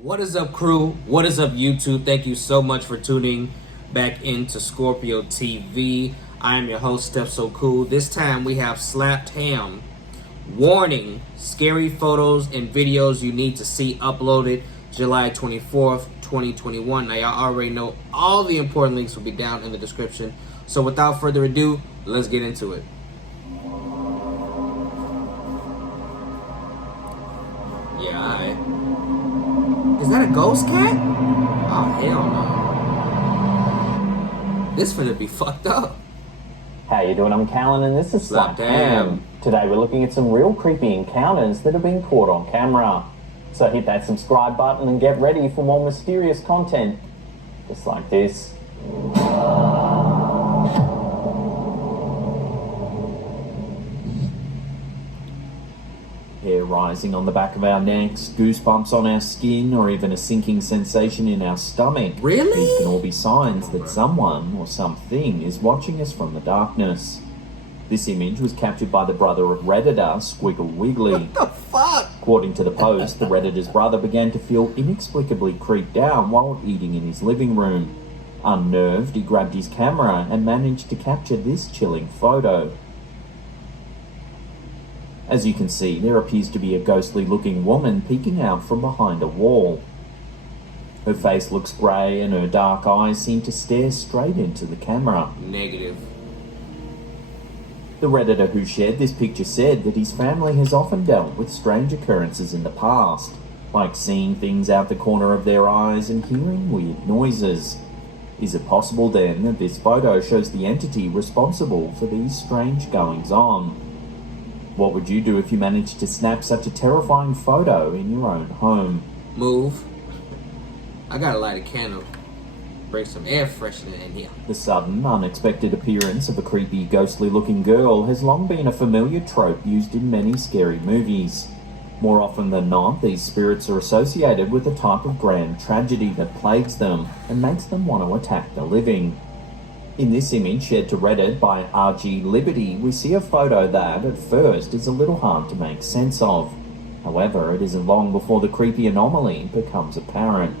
What is up, crew? What is up, YouTube? Thank you so much for tuning back into Scorpio TV. I am your host, Steph So Cool. This time we have Slapped Ham. Warning, scary photos and videos you need to see uploaded July 24th, 2021. Now, y'all already know all the important links will be down in the description. So without further ado, let's get into it. Yeah, alright. Is that a ghost cat? Oh, hell no. This finna be fucked up. How you doing? I'm Callan and this is Slapped Ham. Today we're looking at some real creepy encounters that have been caught on camera. So hit that subscribe button and get ready for more mysterious content, just like this. Hair rising on the back of our necks, goosebumps on our skin, or even a sinking sensation in our stomach. Really? These can all be signs that someone or something is watching us from the darkness. This image was captured by the brother of Redditor, Squiggle Wiggly. What the fuck? According to the post, the Redditor's brother began to feel inexplicably creeped out while eating in his living room. Unnerved, he grabbed his camera and managed to capture this chilling photo. As you can see, there appears to be a ghostly-looking woman peeking out from behind a wall. Her face looks grey and her dark eyes seem to stare straight into the camera. Negative. The Redditor who shared this picture said that his family has often dealt with strange occurrences in the past, like seeing things out the corner of their eyes and hearing weird noises. Is it possible then that this photo shows the entity responsible for these strange goings-on? What would you do if you managed to snap such a terrifying photo in your own home? Move. I gotta light a candle. Bring some air freshener in here. The sudden, unexpected appearance of a creepy, ghostly-looking girl has long been a familiar trope used in many scary movies. More often than not, these spirits are associated with a type of grand tragedy that plagues them and makes them want to attack the living. In this image shared to Reddit by RG Liberty, we see a photo that, at first, is a little hard to make sense of. However, it isn't long before the creepy anomaly becomes apparent.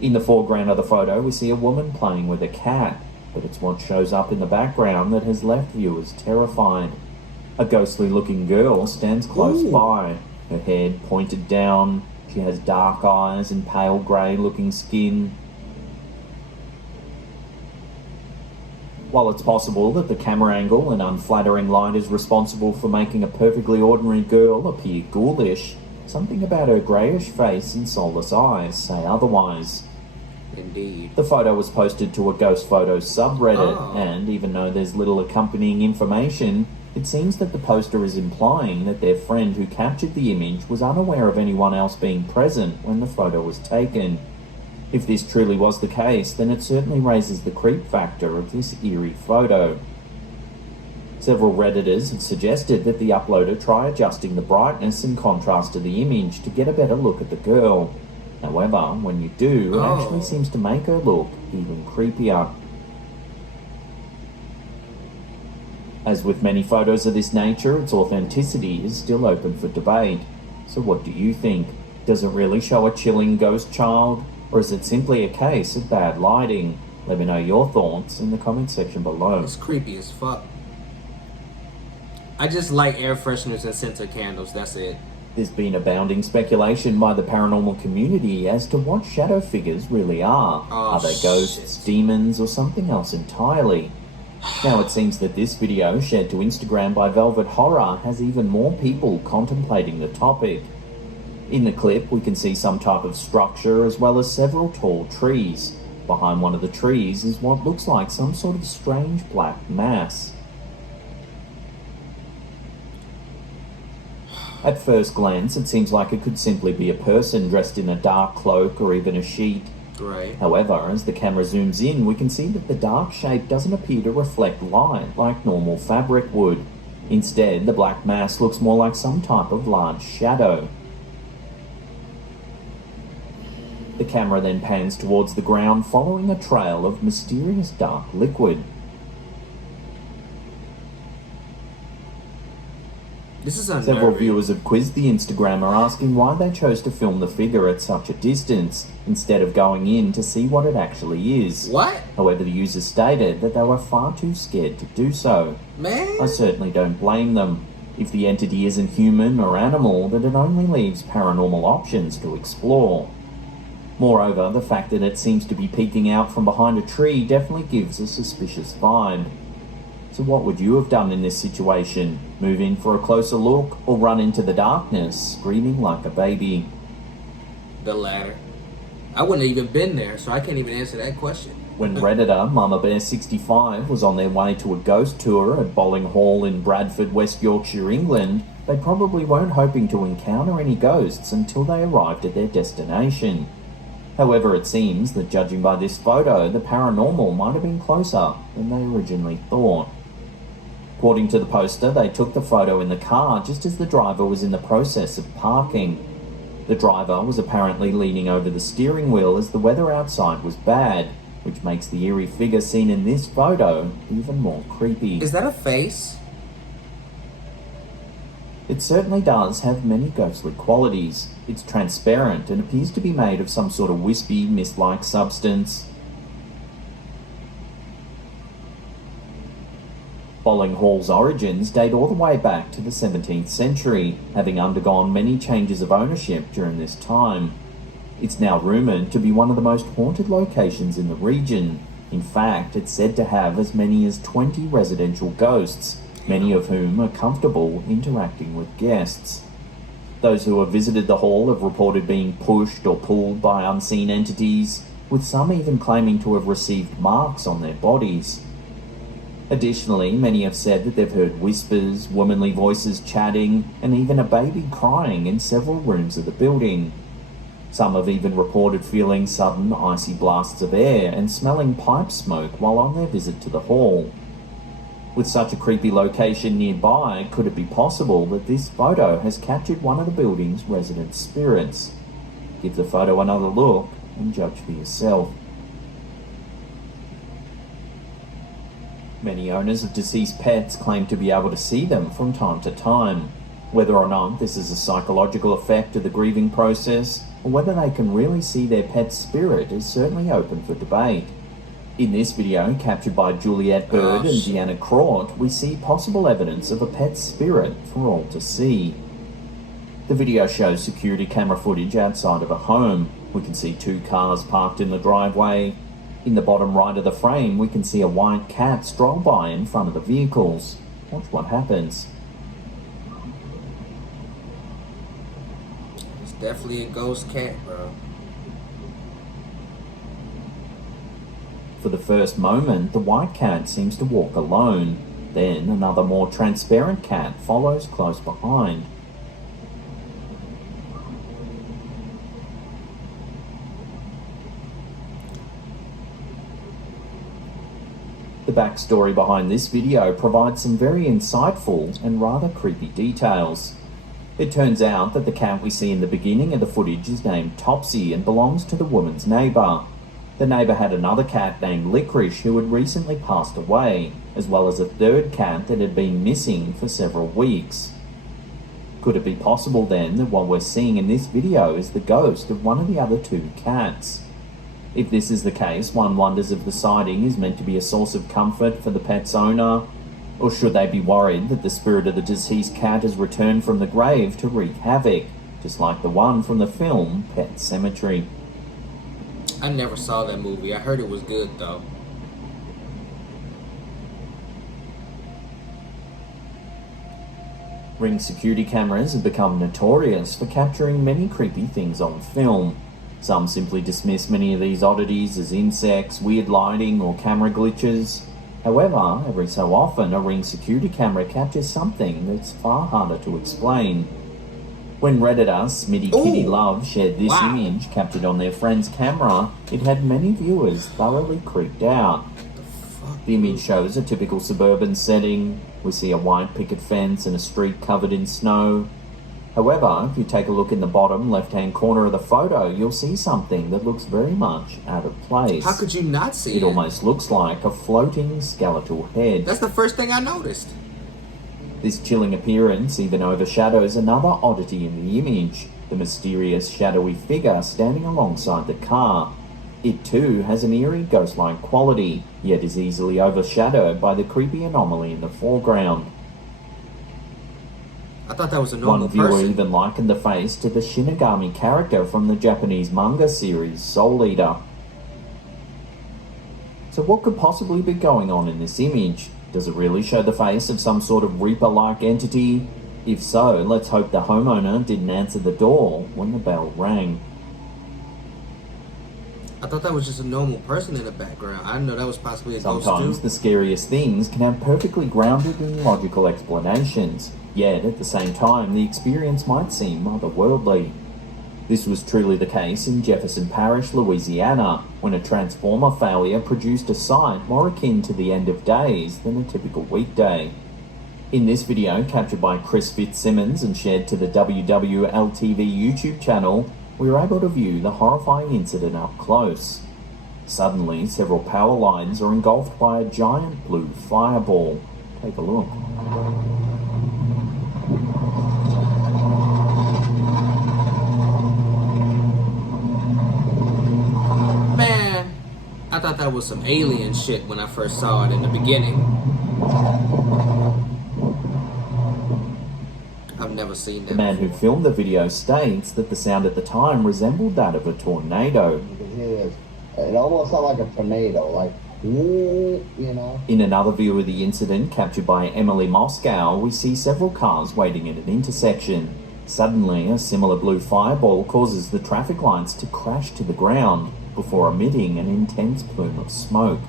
In the foreground of the photo, we see a woman playing with a cat, but it's what shows up in the background that has left viewers terrified. A ghostly-looking girl stands close by, her head pointed down. She has dark eyes and pale grey-looking skin. While it's possible that the camera angle and unflattering light is responsible for making a perfectly ordinary girl appear ghoulish, something about her greyish face and soulless eyes say otherwise. Indeed. The photo was posted to a Ghost Photos subreddit, and even though there's little accompanying information, it seems that the poster is implying that their friend who captured the image was unaware of anyone else being present when the photo was taken. If this truly was the case, then it certainly raises the creep factor of this eerie photo. Several Redditors have suggested that the uploader try adjusting the brightness and contrast to the image to get a better look at the girl. However, when you do, it actually seems to make her look even creepier. As with many photos of this nature, its authenticity is still open for debate. So what do you think? Does it really show a chilling ghost child? Or is it simply a case of bad lighting? Let me know your thoughts in the comment section below. It's creepy as fuck. I just like air fresheners and scented candles, that's it. There's been abounding speculation by the paranormal community as to what shadow figures really are. Are they ghosts, demons, or something else entirely? Now it seems that this video, shared to Instagram by Velvet Horror, has even more people contemplating the topic. In the clip, we can see some type of structure as well as several tall trees. Behind one of the trees is what looks like some sort of strange black mass. At first glance, it seems like it could simply be a person dressed in a dark cloak or even a sheet. Right. However, as the camera zooms in, we can see that the dark shape doesn't appear to reflect light like normal fabric would. Instead, the black mass looks more like some type of large shadow. The camera then pans towards the ground, following a trail of mysterious dark liquid. This is Several unnerving. viewers have quizzed the Instagrammer asking why they chose to film the figure at such a distance instead of going in to see what it actually is. What? However, the users stated that they were far too scared to do so. Man? I certainly don't blame them. If the entity isn't human or animal, then it only leaves paranormal options to explore. Moreover, the fact that it seems to be peeking out from behind a tree definitely gives a suspicious vibe. So what would you have done in this situation? Move in for a closer look or run into the darkness, screaming like a baby? The latter. I wouldn't have even been there, so I can't even answer that question. When Redditor Mama Bear 65 was on their way to a ghost tour at Bowling Hall in Bradford, West Yorkshire, England, they probably weren't hoping to encounter any ghosts until they arrived at their destination. However, it seems that judging by this photo, the paranormal might have been closer than they originally thought. According to the poster, they took the photo in the car just as the driver was in the process of parking. The driver was apparently leaning over the steering wheel as the weather outside was bad, which makes the eerie figure seen in this photo even more creepy. Is that a face? It certainly does have many ghostly qualities. It's transparent and appears to be made of some sort of wispy, mist-like substance. Bowling Hall's origins date all the way back to the 17th century, having undergone many changes of ownership during this time. It's now rumoured to be one of the most haunted locations in the region. In fact, it's said to have as many as 20 residential ghosts, many of whom are comfortable interacting with guests. Those who have visited the hall have reported being pushed or pulled by unseen entities, with some even claiming to have received marks on their bodies. Additionally, many have said that they've heard whispers, womanly voices chatting, and even a baby crying in several rooms of the building. Some have even reported feeling sudden icy blasts of air and smelling pipe smoke while on their visit to the hall. With such a creepy location nearby, could it be possible that this photo has captured one of the building's resident spirits? Give the photo another look and judge for yourself. Many owners of deceased pets claim to be able to see them from time to time. Whether or not this is a psychological effect of the grieving process, or whether they can really see their pet's spirit is certainly open for debate. In this video, captured by Juliet Bird and Deanna Kraut, we see possible evidence of a pet's spirit for all to see. The video shows security camera footage outside of a home. We can see 2 cars parked in the driveway. In the bottom right of the frame, we can see a white cat stroll by in front of the vehicles. Watch what happens. It's definitely a ghost cat, bro. For the first moment, the white cat seems to walk alone. Then another more transparent cat follows close behind. The backstory behind this video provides some very insightful and rather creepy details. It turns out that the cat we see in the beginning of the footage is named Topsy and belongs to the woman's neighbour. The neighbour had another cat named Licorice who had recently passed away, as well as a third cat that had been missing for several weeks. Could it be possible then that what we're seeing in this video is the ghost of one of the other 2 cats? If this is the case, one wonders if the sighting is meant to be a source of comfort for the pet's owner, or should they be worried that the spirit of the deceased cat has returned from the grave to wreak havoc, just like the one from the film Pet Sematary. I never saw that movie. I heard it was good, though. Ring security cameras have become notorious for capturing many creepy things on film. Some simply dismiss many of these oddities as insects, weird lighting, or camera glitches. However, every so often a Ring security camera captures something that's far harder to explain. When Redditor Smitty Kitty Love shared this image captured on their friend's camera, it had many viewers thoroughly creeped out. The image shows a typical suburban setting. We see a white picket fence and a street covered in snow. However, if you take a look in the bottom left-hand corner of the photo, you'll see something that looks very much out of place. How could you not see it? It almost looks like a floating skeletal head. That's the first thing I noticed. This chilling appearance even overshadows another oddity in the image, the mysterious shadowy figure standing alongside the car. It too has an eerie ghost-like quality, yet is easily overshadowed by the creepy anomaly in the foreground. I thought that was a normal One viewer person. even likened the face to the Shinigami character from the Japanese manga series Soul Eater. So what could possibly be going on in this image? Does it really show the face of some sort of Reaper-like entity? If so, let's hope the homeowner didn't answer the door when the bell rang. I thought that was just a normal person in the background. I didn't know that was possibly a ghost Sometimes too. the scariest things can have perfectly grounded and logical explanations, yet at the same time the experience might seem otherworldly. This was truly the case in Jefferson Parish, Louisiana, when a transformer failure produced a sight more akin to the end of days than a typical weekday. In this video, captured by Chris Fitzsimmons and shared to the WWL-TV YouTube channel, we were able to view the horrifying incident up close. Suddenly, several power lines are engulfed by a giant blue fireball. Take a look. Man, I thought that was some alien shit when I first saw it in the beginning. I've never seen that The man who before. filmed the video states that the sound at the time resembled that of a tornado. You could hear this. It almost sounded like a tornado, like, you know. In another view of the incident captured by Emily Moscow, we see several cars waiting at an intersection. Suddenly, a similar blue fireball causes the traffic lights to crash to the ground before emitting an intense plume of smoke.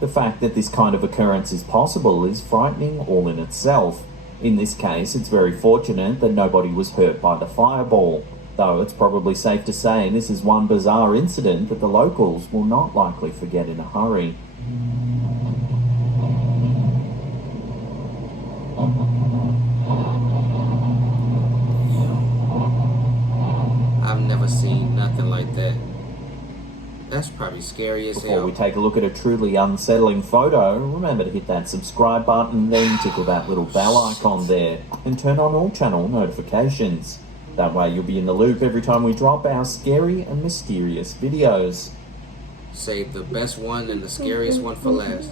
The fact that this kind of occurrence is possible is frightening all in itself. In this case, it's very fortunate that nobody was hurt by the fireball, though it's probably safe to say this is one bizarre incident that the locals will not likely forget in a hurry. I've never seen nothing like that. That's probably scary as Before hell. we take a look at a truly unsettling photo, remember to hit that subscribe button, then tickle that little bell icon there, and turn on all channel notifications. That way you'll be in the loop every time we drop our scary and mysterious videos. Save the best one and the scariest one for last.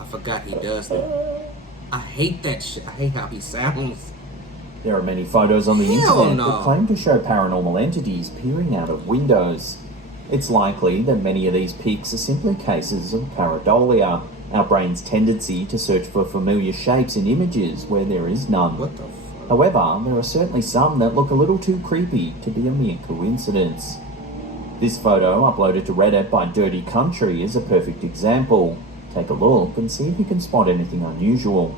I forgot he does that. I hate that shit. I hate how he sounds. There are many photos on the Hell internet no. that claim to show paranormal entities peering out of windows. It's likely that many of these pics are simply cases of pareidolia, our brain's tendency to search for familiar shapes in images where there is none. What the fuck? However, there are certainly some that look a little too creepy to be a mere coincidence. This photo, uploaded to Reddit by Dirty Country, is a perfect example. Take a look and see if you can spot anything unusual.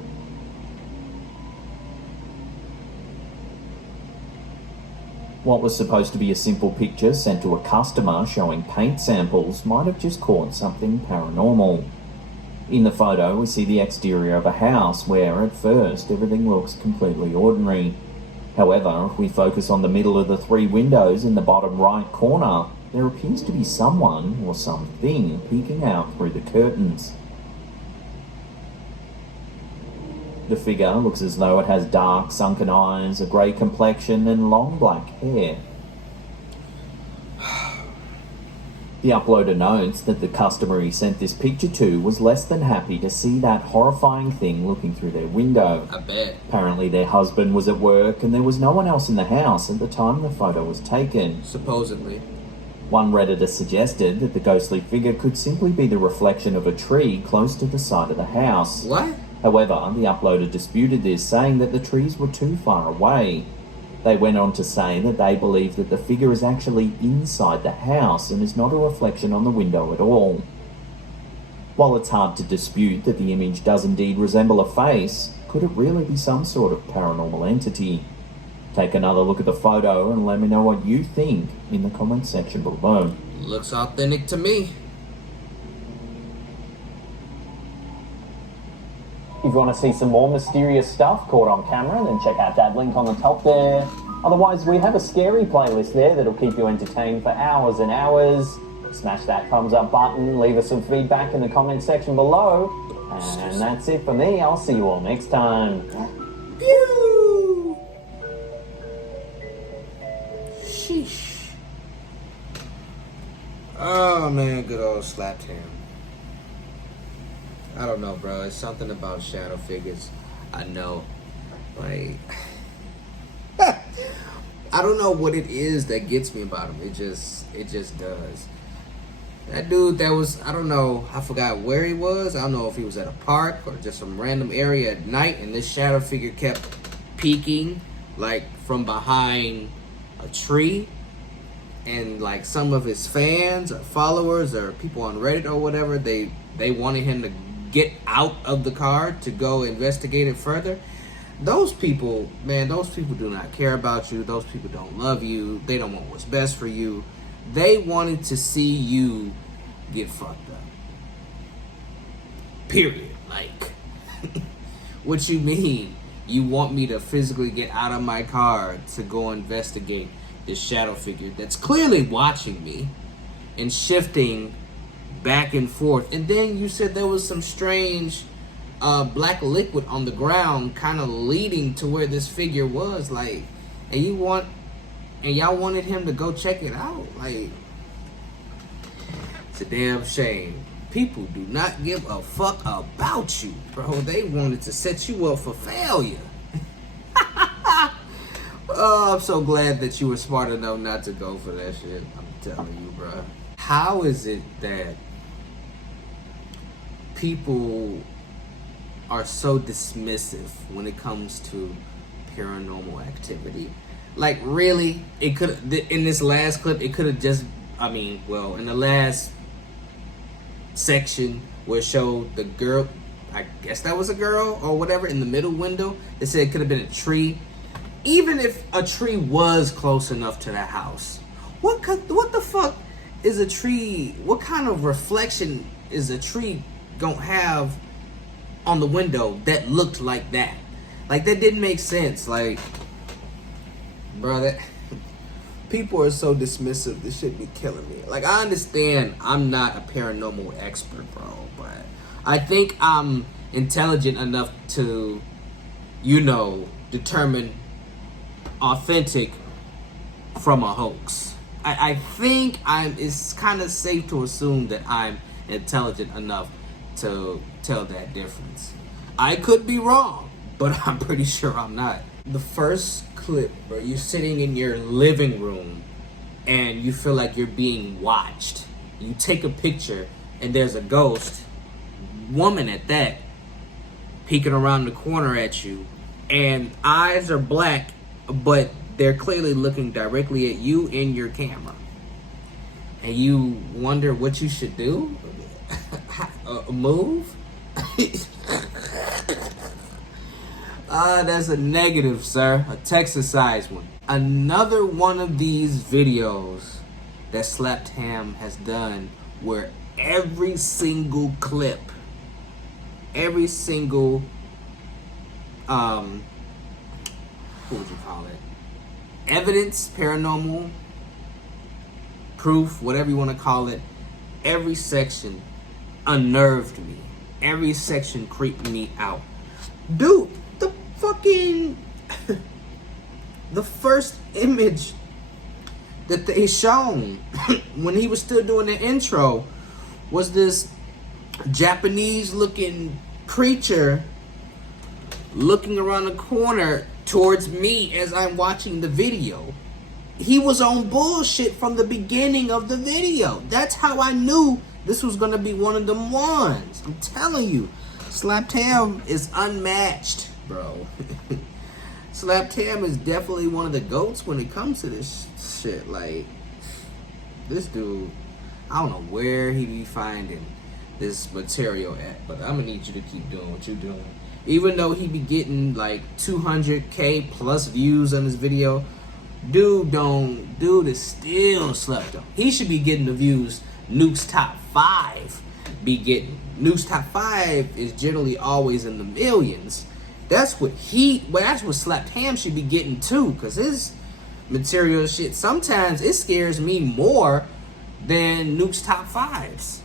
What was supposed to be a simple picture sent to a customer showing paint samples might have just caught something paranormal. In the photo, we see the exterior of a house where, at first, everything looks completely ordinary. However, if we focus on the middle of the three windows in the bottom right corner, there appears to be someone or something peeking out through the curtains. The figure looks as though it has dark, sunken eyes, a grey complexion, and long black hair. The uploader notes that the customer he sent this picture to was less than happy to see that horrifying thing looking through their window. I bet. Apparently their husband was at work and there was no one else in the house at the time the photo was taken. Supposedly. One Redditor suggested that the ghostly figure could simply be the reflection of a tree close to the side of the house. What? However, the uploader disputed this, saying that the trees were too far away. They went on to say that they believe that the figure is actually inside the house and is not a reflection on the window at all. While it's hard to dispute that the image does indeed resemble a face, could it really be some sort of paranormal entity? Take another look at the photo and let me know what you think in the comments section below. Looks authentic to me. If you want to see some more mysterious stuff caught on camera, then check out that link on the top there. Otherwise, we have a scary playlist there that'll keep you entertained for hours and hours. Smash that thumbs up button, leave us some feedback in the comment section below. And that's it for me. I'll see you all next time. Pew! Sheesh. Oh man, good old Slapped Ham. I don't know, bro. It's something about shadow figures. I know. Like, I don't know what it is that gets me about them. It just does. That dude that was, I don't know, I forgot where he was. I don't know if he was at a park or just some random area at night, and this shadow figure kept peeking, like, from behind a tree. And, like, some of his fans or followers or people on Reddit or whatever, they wanted him to get out of the car to go investigate it further. Those people, man, those people do not care about you. Those people don't love you. They don't want what's best for you. They wanted to see you get fucked up. Period. Like, what you mean? You want me to physically get out of my car to go investigate this shadow figure that's clearly watching me and shifting back and forth. And then you said there was some strange black liquid on the ground kind of leading to where this figure was, like, and y'all wanted him to go check it out. Like, it's a damn shame. People do not give a fuck about you, bro. They wanted to set you up for failure. Oh, I'm so glad that you were smart enough not to go for that shit. I'm telling you, bro. How is it that people are so dismissive when it comes to paranormal activity? Like, really? It could, in this last clip, it could have just, I mean, well, in the last section where it showed the girl, I guess that was a girl or whatever, in the middle window, it said it could have been a tree. Even if a tree was close enough to that house, what the fuck is a tree, what kind of reflection is a tree gonna have on the window that looked like that? Like, that didn't make sense. Like, bro, that people are so dismissive. This shit be killing me. Like, I understand I'm not a paranormal expert, bro, but I think I'm intelligent enough to, you know, determine authentic from a hoax. I think it's kind of safe to assume that I'm intelligent enough to tell that difference. I could be wrong, but I'm pretty sure I'm not. The first clip, bro, you're sitting in your living room and you feel like you're being watched. You take a picture and there's a ghost, woman at that, peeking around the corner at you, and eyes are black, but they're clearly looking directly at you in your camera. And you wonder what you should do? Move? That's a negative, sir. A Texas-sized one. Another one of these videos that Slapped Ham has done where every single clip, every single, what would you call it? Evidence, paranormal, proof, whatever you want to call it, every section unnerved me. Every section creeped me out. Dude, the fucking the first image that they shown when he was still doing the intro was this Japanese looking creature looking around the corner towards me as I'm watching the video. He was on bullshit from the beginning of the video. That's how I knew this was gonna be one of them ones. I'm telling you, Slapped Ham is unmatched, bro. Slapped Ham is definitely one of the GOATs when it comes to this shit. Like, this dude, I don't know where he be finding this material at, but I'm gonna need you to keep doing what you're doing. Even though he be getting like 200K plus views on this video, dude is still slept on. He should be getting the views Nuke's Top 5 be getting. Nuke's Top 5 is generally always in the millions. That's what Slapped Ham should be getting too, because material shit. Sometimes it scares me more than Nuke's top fives.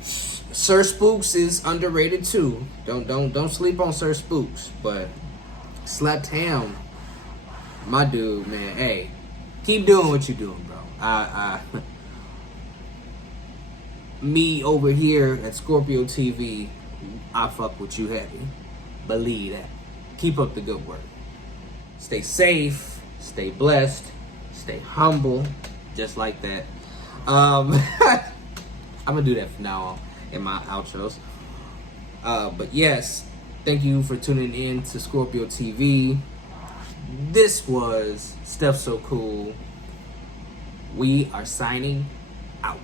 Sir Spooks is underrated too. Don't sleep on Sir Spooks. But Slapped Ham, my dude, man. Hey, keep doing what you're doing, bro. Me over here at Scorpio TV, I fuck with you heavy. Believe that. Keep up the good work. Stay safe, stay blessed, stay humble, just like that. I'm gonna do that from now on in my outros. But yes, thank you for tuning in to Scorpio TV. This was Steph So Cool. We are signing out.